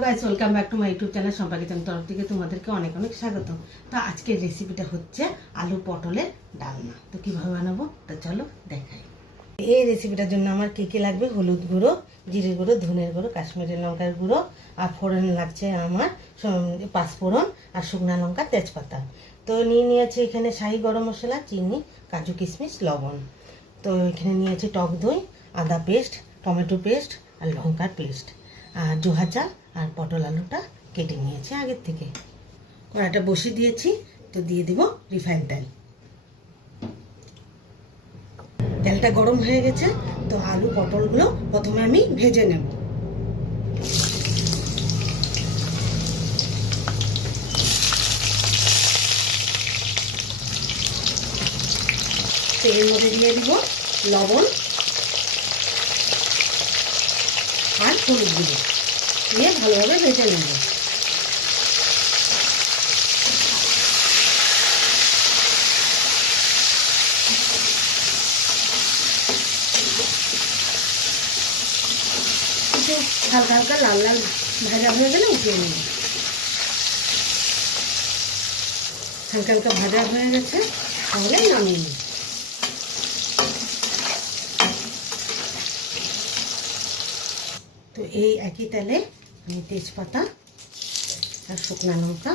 Guys welcome back to my YouTube channel সম্পাদিতাম তরফ থেকে তোমাদেরকে অনেক অনেক স্বাগত। তো আজকের রেসিপিটা হচ্ছে আলু পটলের ডালনা তো কীভাবে বানাবো? তো চলো দেখাই। এই রেসিপিটার জন্য আমার কী কী লাগবে? হলুদ গুঁড়ো জিরে গুঁড়ো, ধনের গুঁড়ো, কাশ্মীরি লঙ্কার গুঁড়ো, আর ফোড়ন লাগছে আমার পাঁচফোড়ন আর শুকনা লঙ্কা, তেজপাতা। তো নিয়ে নিয়েছি এখানে শাহি গরম মশলা, চিনি, কাজু কিশমিশ, লবণ। তো এখানে নিয়েছি টক দই, আদা পেস্ট, টমেটো পেস্ট আর লঙ্কার পেস্ট। আর জোহা চাল আর পটল আলুটা কেটে নিয়েছি আগের থেকে। কড়াটা বসিয়ে দিয়েছি, তো দিয়ে দিব রিফাইন তেল। তেলটা গরম হয়ে গেছে, তো আলু পটলগুলো প্রথমে আমি ভেজে নেব। তো এর মধ্যে দিয়ে দিব লবণ আর হলুদ গুঁড়ো। দিয়ে ভালোভাবে ভেজে নেব। হালকা হালকা লাল লাল ভাজা হয়ে গেলে উঠিয়ে নেব। হালকা হালকা ভাজা হয়ে গেছে, তাহলে নামিয়ে নেব। তো এই একই তেলে আমি তেজপাতা আর শুকনা লঙ্কা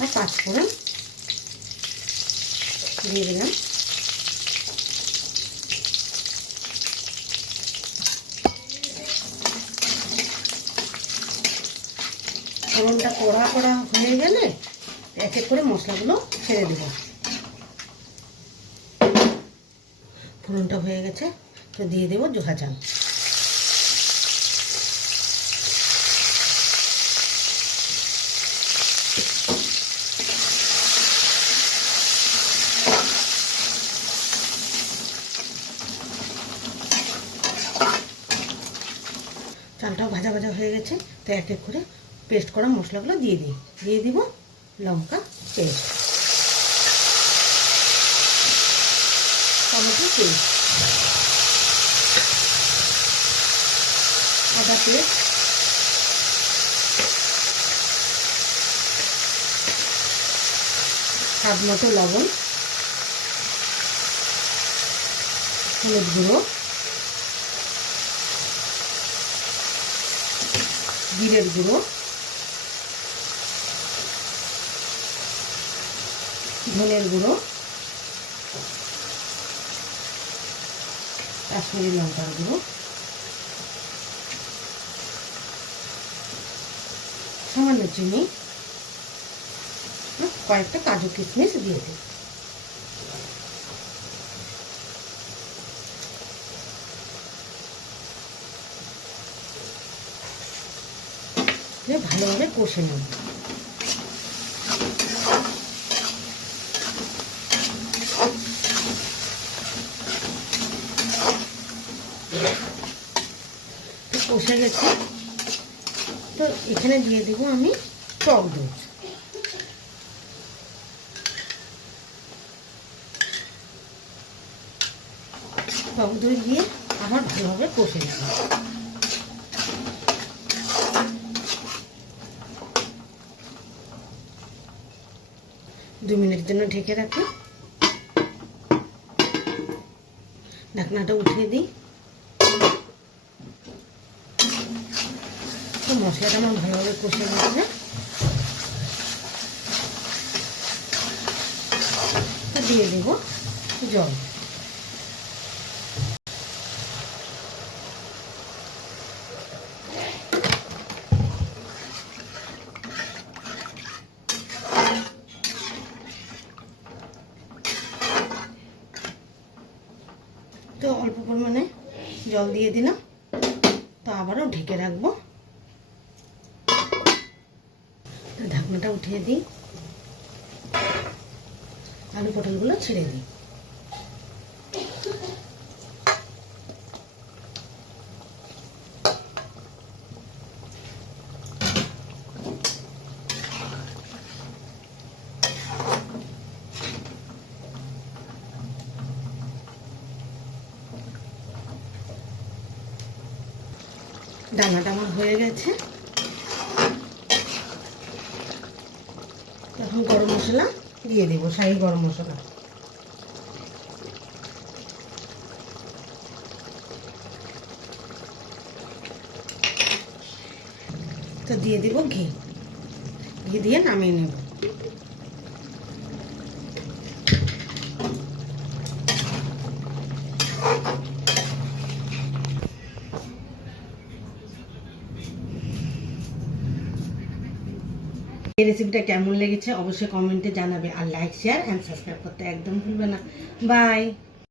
আর পাঁচফোড়ন দিয়ে দিলাম। ফোড়নটা কড়া কড়া হয়ে গেলে এক এক করে মশলাগুলো ছেড়ে দেব। ফোড়নটা হয়ে গেছে, তো দিয়ে দেবো জোহা চাল। চালটাও ভাজা ভাজা হয়ে গেছে, তো এক এক করে পেস্ট করা মশলাগুলো দিয়ে দিই। দিয়ে দিব লঙ্কা পেস্ট। Tomato paste. আদা পেস্ট। স্বাদ মতো লবণ। হলুদ গুঁড়ো। জিরের গুঁড়ো। ধনের গুঁড়ো। কাশ্মীরি লঙ্কার গুঁড়ো। সামান্য চিনি। কয়েকটা কাজু কিশমিশ দিয়ে দিই। ভালোভাবে কষে নেব। কষে গেছে। তো এখানে দিয়ে দেবো আমি টক দই। টক দই দিয়ে আমার ভালোভাবে কষে নেব। দু মিনিটের জন্য ঢেকে রাখি। ঢাকনাটা উঠিয়ে দিই। তো মশলাটা আমার ভালোভাবে কষে না দিয়ে দেবো জল। তো অল্প পরিমাণে জল দিয়ে দিলাম। তো আবারও ঢেকে রাখব। ঢাকনাটা উঠিয়ে দিই। আলু পটলগুলো ছেড়ে দিই। ডালনাটা আমার হয়ে গেছে। এখন গরম মশলা দিয়ে দিব, শাহি গরম মশলা। তো দিয়ে দিব ঘি। ঘি দিয়ে নামিয়ে নেব। এই রেসিপিটা কেমন লেগেছে অবশ্যই কমেন্টে জানাবে আর লাইক শেয়ার অ্যান্ড সাবস্ক্রাইব করতে একদম ভুলবে না। বাই